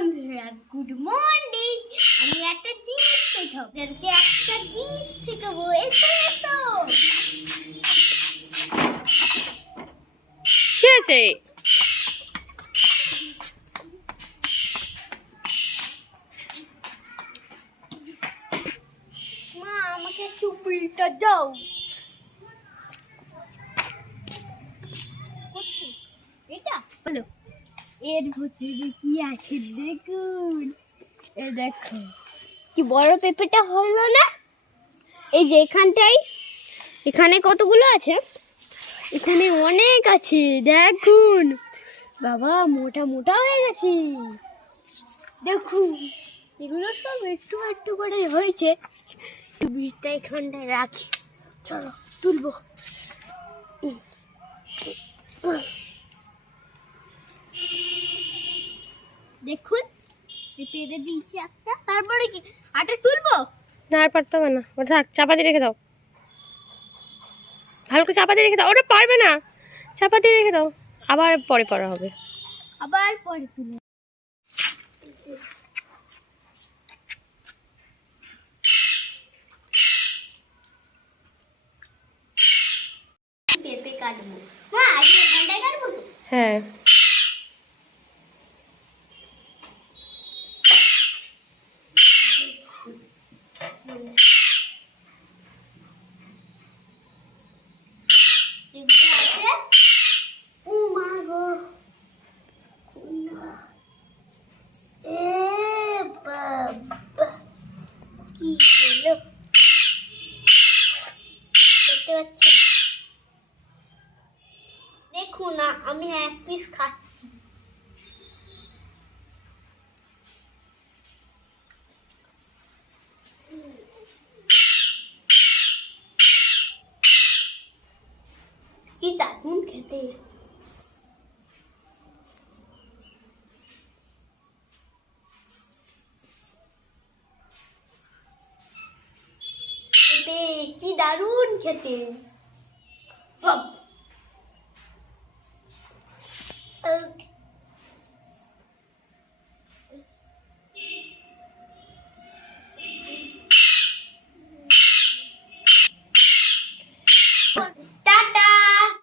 বন্ধুরা good morning আমি একটা জিনিস শেখাবো ওদেরকে একটা জিনিস শেখাবো এসো এসো। কি আছে মা আমাকে চুপড়িটা দাও। এটা? বলো। এর ভিতরে কি আছে দেখুন? এ দেখো। কি বড় পেঁপেটা হলো না? এই যে এখানটাই, এখানে কতগুলো আছে? এখানে অনেক আছে, দেখুন। বাবা, মোটা মোটা হয়ে গেছে। দেখুন, এগুলো সব একটু একটু করে হয়েছে। টুবিটা এখানটায় রাখি। চলো, তুলবো। দেখুন পেরে দিয়েছি একটা। তারপরে কি? আটা তুলবো? না আর পারতে হবে না। ওটা থাক চাপা দিয়ে রেখে দাও। ভালো করে চাপা দিয়ে রেখে দাও। ওটা পারবে না। চাপা দিয়ে রেখে দাও। আবার পরে করা হবে। আবার পরে তুলবো। পেঁপে কাটবো। মা আগে এখানটায় কাটবো হ্যাঁ। দেখতে পাচ্ছেন দেখুন না আমি এক পিস খাচ্ছি কি দারুণ খেতে কি দারুণ খেতে। বাবা